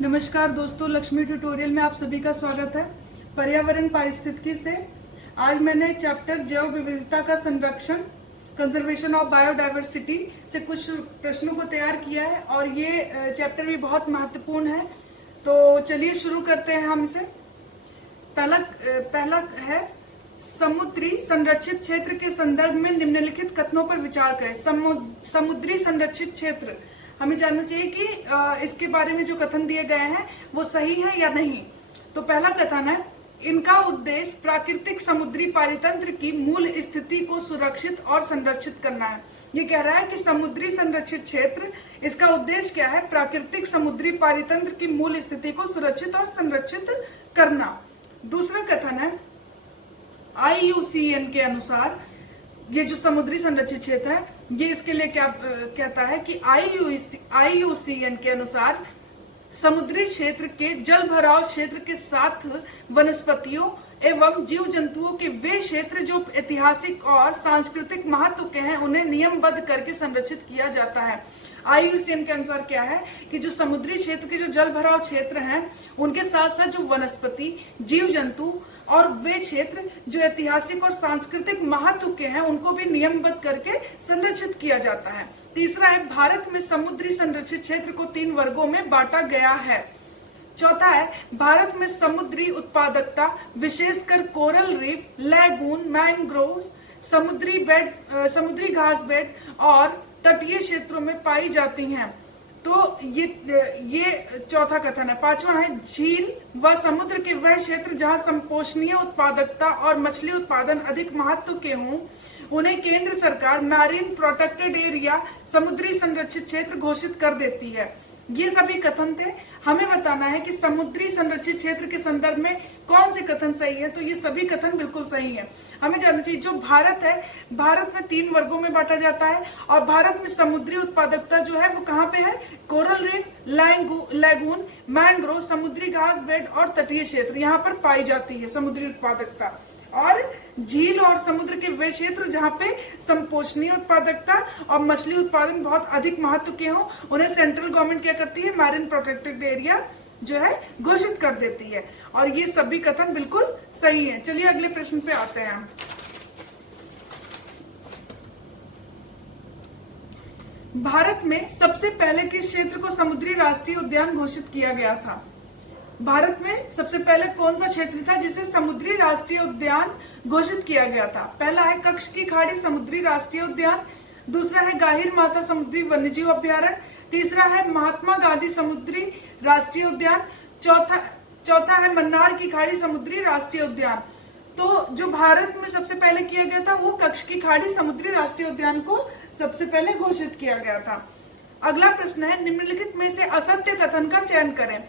नमस्कार दोस्तों, लक्ष्मी ट्यूटोरियल में आप सभी का स्वागत है। पर्यावरण पारिस्थितिकी से आज मैंने चैप्टर जैव विविधता का संरक्षण, कंजर्वेशन ऑफ बायोडायवर्सिटी से कुछ प्रश्नों को तैयार किया है और ये चैप्टर भी बहुत महत्वपूर्ण है। तो चलिए शुरू करते हैं हम इसे। पहला है समुद्री संरक्षित क्षेत्र के संदर्भ में निम्नलिखित कथनों पर विचार करें। समुद्री संरक्षित क्षेत्र, हमें जानना चाहिए कि इसके बारे में जो कथन दिए गए हैं वो सही है या नहीं। तो पहला कथन है, इनका उद्देश्य प्राकृतिक समुद्री पारितंत्र की मूल स्थिति को सुरक्षित और संरक्षित करना है। ये कह रहा है कि समुद्री संरक्षित क्षेत्र, इसका उद्देश्य क्या है? प्राकृतिक समुद्री पारितंत्र की मूल स्थिति को सुरक्षित और संरक्षित करना। दूसरा कथन है, IUCN के अनुसार ये जो समुद्री संरक्षित क्षेत्र है, ये इसके लिए क्या कहता है कि IUCN के अनुसार समुद्री क्षेत्र के जल भराव क्षेत्र के साथ वनस्पतियों एवं जीव जंतुओं के वे क्षेत्र जो ऐतिहासिक और सांस्कृतिक महत्व के हैं, उन्हें नियमबद्ध करके संरक्षित किया जाता है। IUCN के अनुसार क्या है कि जो समुद्री क्षेत्र के जो जल भराव क्षेत्र हैं, उनके साथ साथ जो वनस्पति, जीव जंतु और वे क्षेत्र जो ऐतिहासिक और सांस्कृतिक महत्व के हैं, उनको भी नियमबद्ध करके संरक्षित किया जाता है। तीसरा है, भारत में समुद्री संरक्षित क्षेत्र को 3 वर्गों में बांटा गया है। चौथा है, भारत में समुद्री उत्पादकता विशेषकर कोरल रीफ, लैगून, मैंग्रोव, समुद्री घास बेड और तटीय क्षेत्रों में पाई जाती हैं। तो ये चौथा कथन है। पांचवा है, झील व समुद्र के वह क्षेत्र जहां संपोषणीय उत्पादकता और मछली उत्पादन अधिक महत्व के हों, उन्हें केंद्र सरकार मैरीन प्रोटेक्टेड एरिया, समुद्री संरक्षित क्षेत्र घोषित कर देती है। ये सभी कथन थे। हमें बताना है कि समुद्री संरक्षित क्षेत्र के संदर्भ में कौन से कथन सही है। तो ये सभी कथन बिल्कुल सही है। हमें जानना चाहिए, जो भारत है, भारत में 3 वर्गों में बांटा जाता है और भारत में समुद्री उत्पादकता जो है वो कहाँ पे है? कोरल रीफ, लैगून, मैंग्रोव, समुद्री घास बेड और तटीय क्षेत्र, यहाँ पर पाई जाती है समुद्री उत्पादकता। और झील और समुद्र के वे क्षेत्र जहाँ पे संपोषणीय उत्पादकता और मछली उत्पादन बहुत अधिक महत्व के हों, उन्हें सेंट्रल गवर्नमेंट क्या करती है? मैरीन प्रोटेक्टेड एरिया जो है घोषित कर देती है। और ये सभी कथन बिल्कुल सही है। चलिए अगले प्रश्न पे आते हैं। भारत में सबसे पहले किस क्षेत्र को समुद्री राष्ट्रीय उद्यान घोषित किया गया था? भारत में सबसे पहले कौन सा क्षेत्र था जिसे समुद्री राष्ट्रीय उद्यान घोषित किया गया था? पहला है कच्छ की खाड़ी समुद्री राष्ट्रीय उद्यान, दूसरा है गाहिर माता समुद्री वन्यजीव अभ्यारण्य, तीसरा है महात्मा गांधी समुद्री राष्ट्रीय उद्यान, चौथा है मन्नार की खाड़ी समुद्री राष्ट्रीय उद्यान। तो जो भारत में सबसे पहले किया गया था वो कच्छ की खाड़ी समुद्री राष्ट्रीय उद्यान को सबसे पहले घोषित किया गया था। अगला प्रश्न है, निम्नलिखित में से असत्य कथन का चयन करें।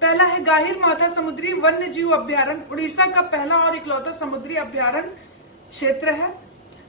पहला है गाहिर माता समुद्री वन्य जीव अभ्यारण्य उड़ीसा का पहला और इकलौता समुद्री अभ्यारण्य क्षेत्र है।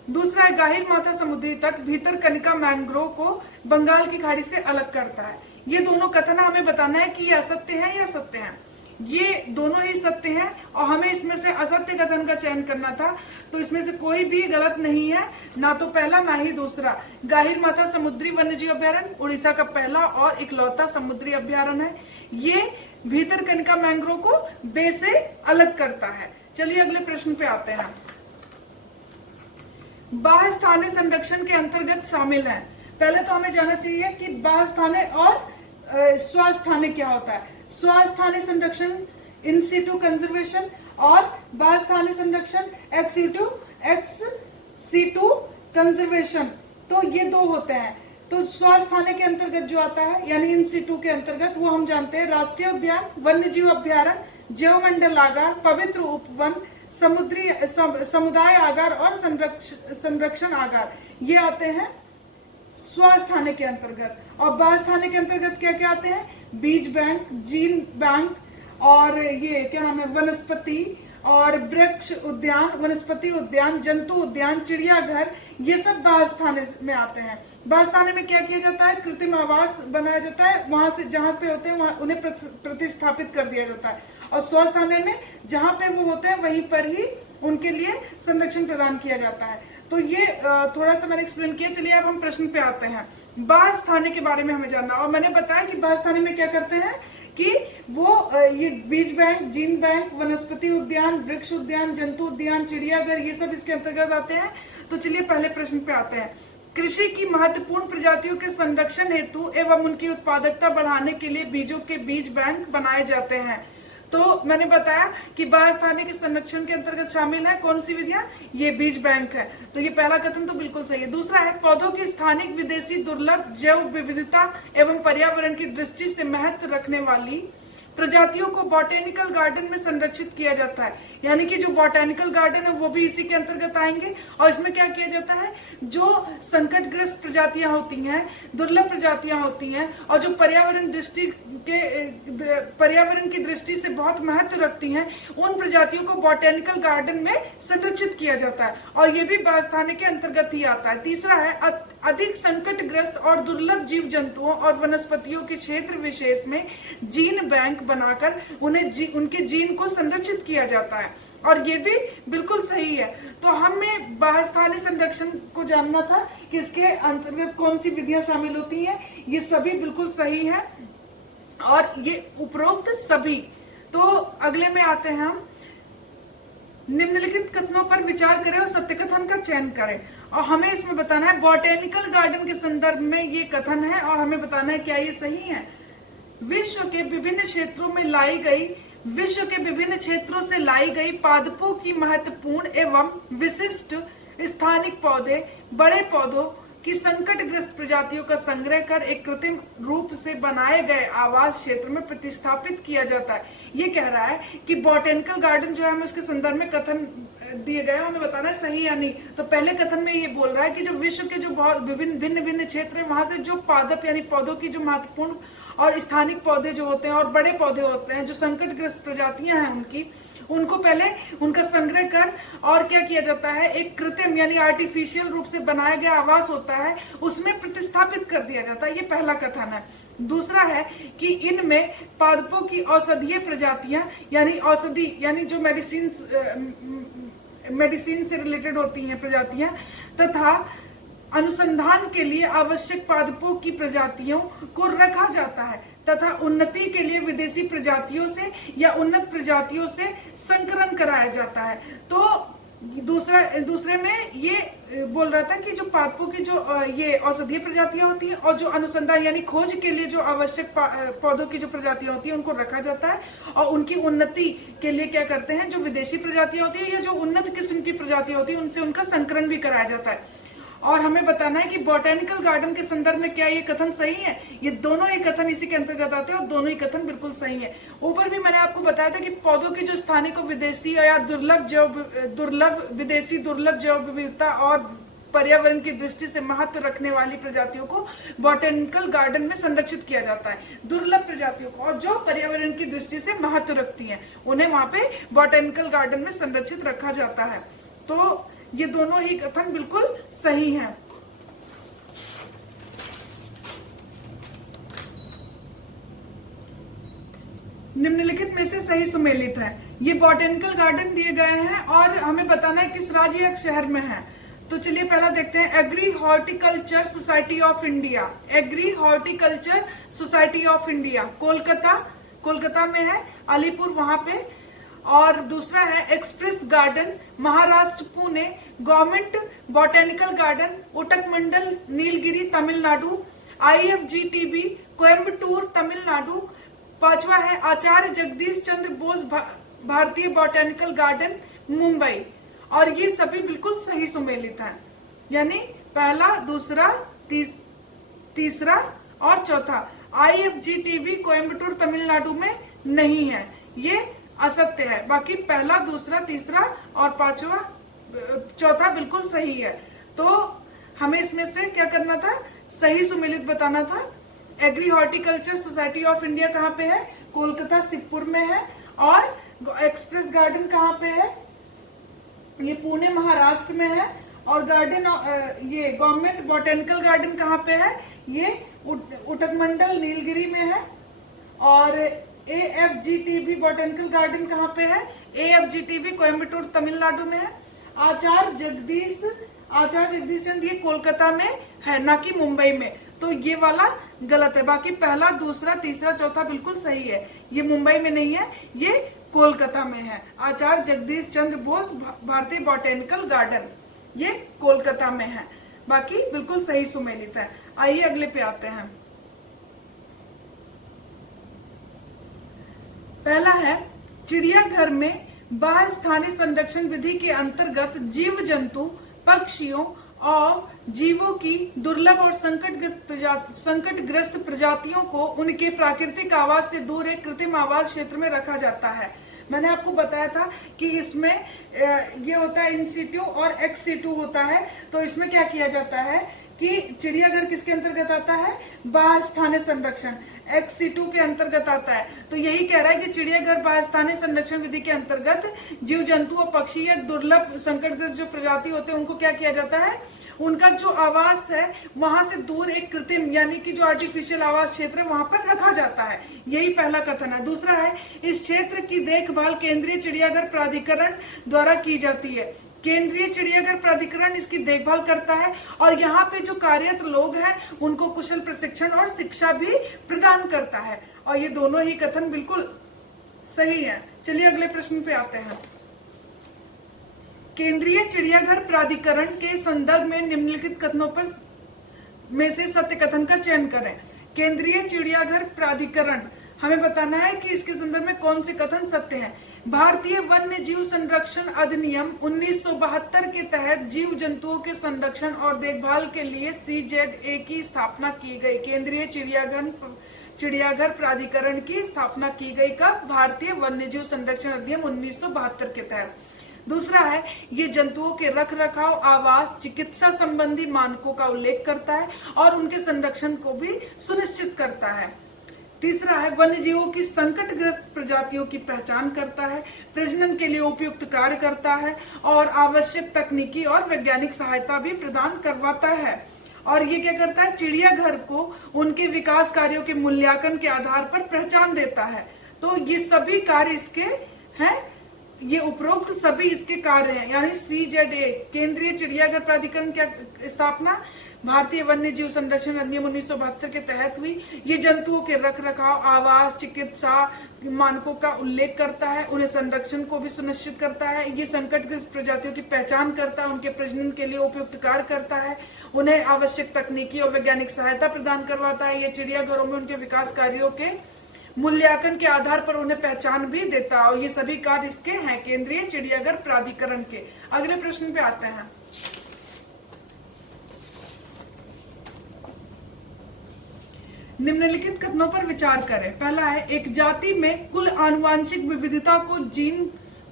दूसरा है गाहिर माता समुद्री तट भीतरकनिका मैंग्रोव को बंगाल की खाड़ी से अलग करता है। ये दोनों कथन हमें बताना है कि ये असत्य है या सत्य है। ये दोनों ही सत्य हैं और हमें इसमें से असत्य कथन का चयन करना था। तो इसमें से कोई भी गलत नहीं है, ना तो पहला ना ही दूसरा। गाहिर माता समुद्री वन्यजीव अभ्यारण्य उड़ीसा का पहला और इकलौता समुद्री अभ्यारण्य है। ये भीतरकनिका मैंग्रोव को बे से अलग करता है। चलिए अगले प्रश्न पे आते हैं। बाह्य स्थानीय संरक्षण के अंतर्गत शामिल है। पहले तो हमें जानना चाहिए कि बाह्य स्थानीय और स्वस्थानीय क्या होता है। स्वस्थानीय संरक्षण इन सिटू कंजर्वेशन और बाह्य स्थानीय संरक्षण एक्स सिटू कंजर्वेशन। तो ये 2 होते हैं। तो स्वस्थानीय के अंतर्गत जो आता है यानी इन सिटू के अंतर्गत, वो हम जानते हैं राष्ट्रीय उद्यान, वन्यजीव अभ्यारण्य, जैवमंडल आगार, पवित्र उपवन, समुद्री समुदाय आगार और संरक्षण आगार, ये आते हैं स्वस्थानीय के अंतर्गत। और बाह्य स्थानीय के अंतर्गत क्या क्या आते हैं? बीज बैंक, जीन बैंक और ये क्या नाम है, वनस्पति और वृक्ष उद्यान, वनस्पति उद्यान, जंतु उद्यान, चिड़ियाघर, ये सब बाह्य स्थानीय में आते हैं। बाह्य स्थानीय में क्या किया जाता है? कृत्रिम आवास बनाया जाता है, वहां से जहां पे होते हैं वहां उन्हें प्रतिस्थापित कर दिया जाता है। और स्वस्थानीय में जहां पे वो होते हैं वहीं पर ही उनके लिए संरक्षण प्रदान किया जाता है। तो ये थोड़ा सा मैंने एक्सप्लेन किया। चलिए अब हम प्रश्न पे आते हैं। बाह्य स्थानीय के बारे में हमें जानना, और मैंने बताया कि बाह्य स्थानीय में क्या करते हैं कि वो ये बीज बैंक, जीन बैंक, वनस्पति उद्यान, वृक्ष उद्यान, जंतु उद्यान, चिड़ियाघर, ये सब इसके अंतर्गत आते हैं। तो चलिए पहले प्रश्न पे आते हैं। कृषि की महत्वपूर्ण प्रजातियों के संरक्षण हेतु एवं उनकी उत्पादकता बढ़ाने के लिए बीजों के बीज बैंक बनाए जाते हैं। तो मैंने बताया कि बहुस्थानिक के संरक्षण के अंतर्गत शामिल है कौन सी विधियां, ये बीज बैंक है। तो ये पहला कथन तो बिल्कुल सही है। दूसरा है पौधों की स्थानिक, विदेशी, दुर्लभ, जैव विविधता एवं पर्यावरण की दृष्टि से महत्व रखने वाली प्रजातियों को बॉटेनिकल गार्डन में संरक्षित किया जाता है। यानी कि जो बॉटेनिकल गार्डन है वो भी इसी के अंतर्गत आएंगे। और इसमें क्या किया जाता है, जो संकटग्रस्त प्रजातियां होती हैं, दुर्लभ प्रजातियां होती हैं और जो पर्यावरण की दृष्टि से बहुत महत्व रखती हैं, उन प्रजातियों को बॉटेनिकल गार्डन में संरक्षित किया जाता है और ये भी बहुस्थानिक के अंतर्गत ही आता है। तीसरा है अधिक संकटग्रस्त और दुर्लभ जीव जंतुओं और वनस्पतियों के क्षेत्र विशेष में जीन बैंक बनाकर उन्हें उनके जीन को संरक्षित किया जाता है और ये भी बिल्कुल सही है। तो हमें बहुस्थानिक संरक्षण को जानना था कि इसके अंतर्गत कौन सी विधियां शामिल होती हैं। ये सभी बिल्कुल सही है और ये उपरोक्त सभी। तो अगले में आते हैं हम। निम्नलिखित कथनों पर विचार करें और सत्य कथन का चयन करें और हमें इसमें बताना है बॉटेनिकल गार्डन के संदर्भ में ये कथन है और हमें बताना है क्या ये सही है। विश्व के विभिन्न क्षेत्रों से लाई गई पादपों की महत्वपूर्ण एवं विशिष्ट स्थानिक पौधे, बड़े पौधों की संकटग्रस्त प्रजातियों का संग्रह कर एक कृत्रिम रूप से बनाए गए आवास क्षेत्र में प्रतिस्थापित किया जाता है। ये कह रहा है कि बॉटेनिकल गार्डन जो है हमें उसके संदर्भ में कथन दिए गए, हमें बताना है सही या नहीं। तो पहले कथन में ये बोल रहा है कि जो विश्व के जो बहुत भिन्न भिन्न क्षेत्र है वहां से जो पादप यानी पौधों की जो महत्वपूर्ण और स्थानिक पौधे जो होते हैं और बड़े पौधे होते हैं, जो संकटग्रस्त प्रजातियां हैं उनको पहले उनका संग्रह कर और क्या किया जाता है, एक कृत्रिम यानी आर्टिफिशियल रूप से बनाया गया आवास होता है उसमें प्रतिस्थापित कर दिया जाता है। ये पहला कथन है। दूसरा है कि इनमें पादपों की औषधीय प्रजातियां यानी औषधि यानी जो मेडिसिन से रिलेटेड होती हैं प्रजातियां तथा अनुसंधान के लिए आवश्यक पादपों की प्रजातियों को रखा जाता है तथा उन्नति के लिए विदेशी प्रजातियों से या उन्नत प्रजातियों से संकरण कराया जाता है। तो दूसरे में ये बोल रहा था कि जो पादपों की जो ये औषधीय प्रजातियां होती हैं और जो अनुसंधान यानी खोज के लिए जो आवश्यक पौधों की जो प्रजातियां होती हैं उनको रखा जाता है और उनकी उन्नति के लिए क्या करते हैं, जो विदेशी प्रजातियां होती है या जो उन्नत किस्म की प्रजातियां होती है उनसे उनका संकरण भी कराया जाता है। और हमें बताना है कि बॉटेनिकल गार्डन के संदर्भ में क्या ये कथन सही है। ये दोनों ही कथन इसी के अंतर्गत आते हैं और दोनों ही कथन बिल्कुल सही है। ऊपर भी मैंने आपको बताया था कि पौधों की जो स्थानिक और विदेशी या दुर्लभ जैव विविधता और पर्यावरण की दृष्टि से महत्व रखने वाली प्रजातियों को बॉटेनिकल गार्डन में संरक्षित किया जाता है। दुर्लभ प्रजातियों को और जो पर्यावरण की दृष्टि से महत्व रखती हैं उन्हें वहां पे बॉटेनिकल गार्डन में संरक्षित रखा जाता है। तो ये दोनों ही कथन बिल्कुल सही हैं। निम्नलिखित में से सही सुमेलित है। ये बॉटेनिकल गार्डन दिए गए हैं और हमें बताना है किस राज्य या शहर में है। तो चलिए पहला देखते हैं agri horticulture society of India. Agri horticulture society of India Kolkata में है, अलीपुर वहां पे। और दूसरा है express garden Maharashtra Pune, government botanical garden Ootacamund Nilgiri Tamil Nadu, IFGTB Coimbatore Tamil Nadu. पांचवा है आचार्य जगदीश चंद्र बोस भारतीय बॉटेनिकल गार्डन मुंबई। और ये सभी बिल्कुल सही सुमेलित हैं, यानी पहला, दूसरा, तीसरा और चौथा। IFGTB कोयम्बटूर तमिलनाडु में नहीं है, ये असत्य है। बाकी पहला, दूसरा, तीसरा और पांचवा, चौथा बिल्कुल सही है। तो हमें इसमें से क्या करना था, सही सुमेलित बताना था। Agri horticulture society of India कहाँ पे है, कोलकाता सिपपुर में है। और एक्सप्रेस गार्डन कहाँ पे है, ये पुणे महाराष्ट्र में है। और गार्डन ये गवर्नमेंट बॉटेनिकल गार्डन कहाँ पे है, ये उटकमंडल नीलगिरी में है। और AFGTB बॉटेनिकल गार्डन कहाँ पे है, AFGTB कोयम्बटूर तमिलनाडु में है। आचार्य जगदीश चंद ये कोलकाता में है, ना कि मुंबई में। तो ये वाला गलत है। बाकी पहला, दूसरा, तीसरा, चौथा बिल्कुल सही है। ये मुंबई में नहीं है, ये कोलकाता में है। आचार्य जगदीश चंद्र बोस भारतीय बॉटेनिकल गार्डन, ये कोलकाता में है। बाकी बिल्कुल सही सुमेलित है। आइए अगले पे आते हैं। पहला है, चिड़ियाघर में बाह्य स्थानीय संरक्षण विधि के अंतर्गत जीव जंतु, पक्षियों और जीवों की दुर्लभ और संकटग्रस्त प्रजातियों को उनके प्राकृतिक आवास से दूर एक कृत्रिम आवास क्षेत्र में रखा जाता है। मैंने आपको बताया था कि इसमें ये होता है इन सीटू और एक्स सीटू होता है। तो इसमें क्या किया जाता है कि चिड़ियाघर किसके अंतर्गत आता है, बाह्य स्थानीय संरक्षण, एक्स सीटू के अंतर्गत आता है। तो यही कह रहा है कि चिड़ियाघर बाह्य स्थानीय संरक्षण विधि के अंतर्गत जीव जंतु और पक्षी या दुर्लभ संकटग्रस्त जो प्रजाति होते हैं उनको क्या किया जाता है, उनका जो आवास है वहां से दूर एक कृत्रिम यानी कि जो आर्टिफिशियल आवास क्षेत्र है वहां पर रखा जाता है। यही पहला कथन है। दूसरा है, इस क्षेत्र की देखभाल केंद्रीय चिड़ियाघर प्राधिकरण द्वारा की जाती है। केंद्रीय चिड़ियाघर प्राधिकरण इसकी देखभाल करता है और यहाँ पे जो कार्यरत लोग हैं उनको कुशल प्रशिक्षण और शिक्षा भी प्रदान करता है। और ये दोनों ही कथन बिल्कुल सही है। चलिए अगले प्रश्न पे आते हैं। केंद्रीय चिड़ियाघर प्राधिकरण के संदर्भ में निम्नलिखित कथनों पर में से सत्य कथन का चयन करें। केंद्रीय चिड़ियाघर प्राधिकरण, हमें बताना है कि इसके संदर्भ में कौन से कथन सत्य हैं। भारतीय वन्य जीव संरक्षण अधिनियम 1972 के तहत जीव जंतुओं के संरक्षण और देखभाल के लिए CZA की स्थापना की गई। केंद्रीय चिड़ियाघर प्राधिकरण की स्थापना की गई कब, भारतीय वन्य जीव संरक्षण अधिनियम 1972 के तहत। दूसरा है, ये जंतुओं के रख रखाव, आवास, चिकित्सा संबंधी मानकों का उल्लेख करता है और उनके संरक्षण को भी सुनिश्चित करता है। तीसरा है, वन्य जीवों की संकटग्रस्त प्रजातियों की पहचान करता है, प्रजनन के लिए उपयुक्त कार्य करता है और आवश्यक तकनीकी और वैज्ञानिक सहायता भी प्रदान करवाता है। और ये क्या करता है, चिड़ियाघर को उनके विकास कार्यों के मूल्यांकन के आधार पर पहचान देता है। तो ये सभी कार्य इसके हैं, ये उपरोक्त सभी इसके कार्य हैं। यानी CZA केंद्रीय चिड़ियाघर प्राधिकरण की स्थापना भारतीय वन्य जीव संरक्षण अधिनियम 1972 के तहत हुई। ये जंतुओं के रख रखाव, आवास, चिकित्सा मानकों का उल्लेख करता है, उन्हें संरक्षण को भी सुनिश्चित करता है। ये संकटग्रस्त प्रजातियों की पहचान करता है, उनके प्रजनन के लिए उपयुक्त कार्य करता है, उन्हें आवश्यक तकनीकी और वैज्ञानिक सहायता प्रदान करवाता है। ये चिड़ियाघरों में उनके विकास कार्यों के मूल्यांकन के आधार पर उन्हें पहचान भी देता है। और ये सभी कार्य इसके हैं केंद्रीय चिड़ियाघर प्राधिकरण के। अगले प्रश्न पे आते हैं। निम्नलिखित कथनों पर विचार करें। पहला है, एक जाति में कुल आनुवांशिक विविधता को जीन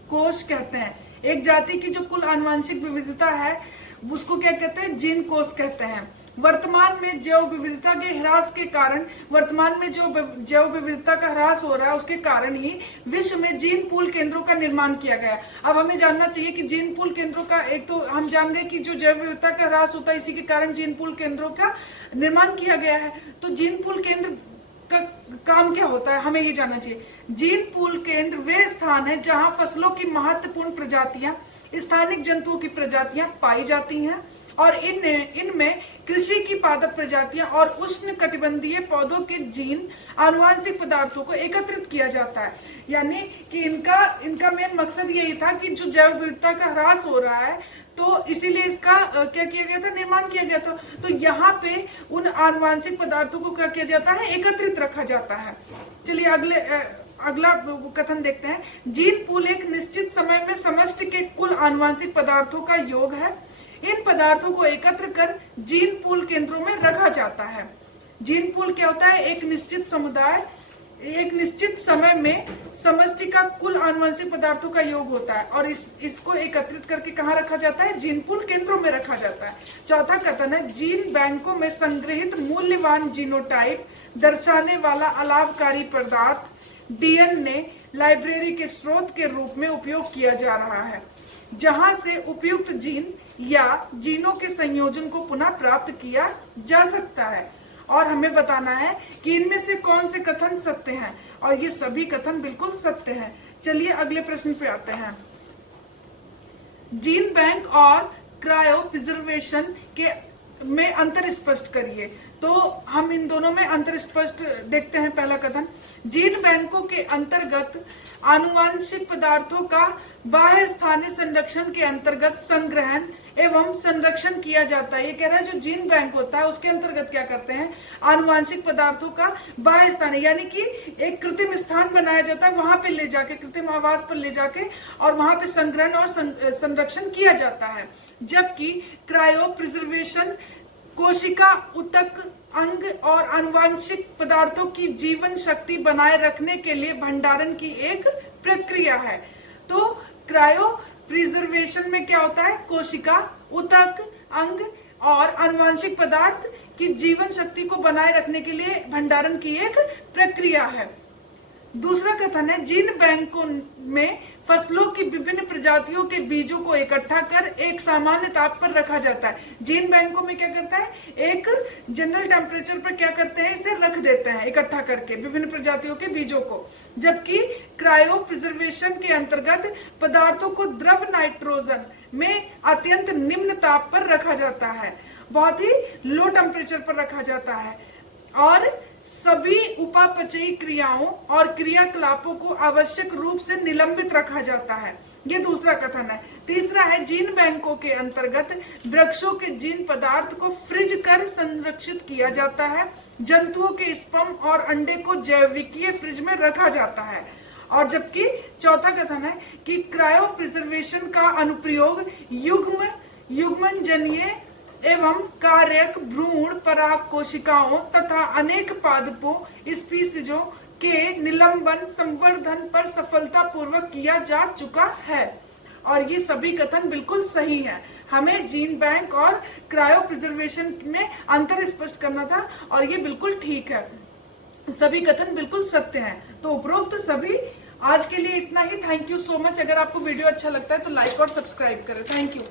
कोश कहते हैं। एक जाति की जो कुल आनुवांशिक विविधता है उसको क्या कहते हैं, जीन कोश कहते हैं। वर्तमान में जैव विविधता के ह्रास के कारण, वर्तमान में जो जैव विविधता का ह्रास हो रहा है उसके कारण ही विश्व में जीन पूल केंद्रों का निर्माण किया गया। अब हमें जानना चाहिए कि जीन पूल केंद्रों का, एक तो हम जान गए कि जो जैव विविधता का ह्रास होता है इसी के कारण जीन पूल केंद्रों का निर्माण किया गया है। तो जीन पूल केंद्र का काम क्या होता है, हमें ये जानना चाहिए। जीन पूल केंद्र वे स्थान है जहां फसलों की महत्वपूर्ण प्रजातियां, स्थानिक जंतुओं की प्रजातियां पाई जाती हैं और इनमें कृषि की पादप प्रजातियां और उष्ण कटिबंधीय पौधों के जीन आनुवांशिक पदार्थों को एकत्रित किया जाता है। यानी कि इनका मेन मकसद यही था कि जो जैव विविधता का ह्रास हो रहा है तो इसीलिए इसका क्या किया गया था, निर्माण किया गया था। तो यहाँ पे उन आनुवांशिक पदार्थों को क्या किया जाता है, एकत्रित रखा जाता है। चलिए अगला कथन देखते हैं। जीन पूल एक निश्चित समय में समष्टि के कुल आनुवांशिक पदार्थों का योग है। इन पदार्थों को एकत्र कर जीन पूल केंद्रों में रखा जाता है। जीन पूल क्या होता है, एक निश्चित समय में समष्टि का कुल आनुवंशिक पदार्थों का योग होता है और इसको एकत्रित करके कहाँ रखा जाता है, जीन पूल केंद्रों में रखा जाता है। चौथा कथन है, जीन बैंकों में संग्रहित मूल्यवान जीनोटाइप दर्शाने वाला अलाभकारी पदार्थ DNA लाइब्रेरी के स्रोत के रूप में उपयोग किया जा रहा है, जहां से उपयुक्त जीन या जीनों के संयोजन को पुनः प्राप्त किया जा सकता है। और हमें बताना है कि इनमें से कौन से कथन सत्य हैं, और ये सभी कथन बिल्कुल सत्य हैं। चलिए अगले प्रश्न पे आते हैं। जीन बैंक और क्रायो प्रिजर्वेशन के में अंतर स्पष्ट करिए। तो हम इन दोनों में अंतर स्पष्ट देखते हैं। पहला कथन, जीन बैंकों के अंतर्गत आनुवांशिक पदार्थों का बाह्य स्थानीय संरक्षण के अंतर्गत संग्रहण एवं संरक्षण किया जाता है। ये कह रहा है जो जीन बैंक होता है उसके अंतर्गत क्या करते हैं, आनुवांशिक पदार्थों का बाह्य स्थान, यानी कि एक कृत्रिम स्थान बनाया जाता है, वहां पे ले जाके, कृत्रिम आवास पर ले जाके और वहां पे संग्रहण और संरक्षण किया जाता है। जबकि क्रायो प्रिजर्वेशन कोशिका उतक अंग और आनुवांशिक पदार्थों की जीवन शक्ति बनाए रखने के लिए भंडारण की एक प्रक्रिया है। तो क्रायो प्रिजर्वेशन में क्या होता है, कोशिका उतक अंग और आनुवांशिक पदार्थ की जीवन शक्ति को बनाए रखने के लिए भंडारण की एक प्रक्रिया है। दूसरा कथन है, जीन बैंकों में फसलों की विभिन्न प्रजातियों के बीजों को इकट्ठा कर एक सामान्य ताप पर रखा जाता है। जीन बैंकों में क्या करता है, एक जनरल टेम्परेचर पर क्या करते हैं, इसे रख देते हैं इकट्ठा करके विभिन्न प्रजातियों के बीजों को। जबकि क्रायो प्रिजर्वेशन के अंतर्गत पदार्थों को द्रव नाइट्रोजन में अत्यंत निम्न ताप पर रखा जाता है, बहुत ही लो टेम्परेचर पर रखा जाता है और सभी उपापचयी क्रियाओं और क्रियाकलापों को आवश्यक रूप से निलंबित रखा जाता है। ये दूसरा कथन है। तीसरा है, जीन बैंकों के अंतर्गत वृक्षों के जीन पदार्थ को फ्रिज कर संरक्षित किया जाता है। जंतुओं के स्पर्म और अंडे को जैविकीय फ्रिज में रखा जाता है। और जबकि चौथा कथन है कि क्रायो प्रिजर्वेशन का अनुप्रयोग युग्मन जनीय एवं कार्यक भ्रूण पराग कोशिकाओं तथा अनेक पादपों स्पीसीजों के निलंबन संवर्धन पर सफलतापूर्वक किया जा चुका है। और ये सभी कथन बिल्कुल सही है। हमें जीन बैंक और क्रायो प्रिजर्वेशन में अंतर स्पष्ट करना था और ये बिल्कुल ठीक है, सभी कथन बिल्कुल सत्य हैं। तो उपरोक्त सभी आज के लिए इतना ही। Thank you so much. अगर आपको वीडियो अच्छा लगता है तो लाइक और सब्सक्राइब करें। Thank you.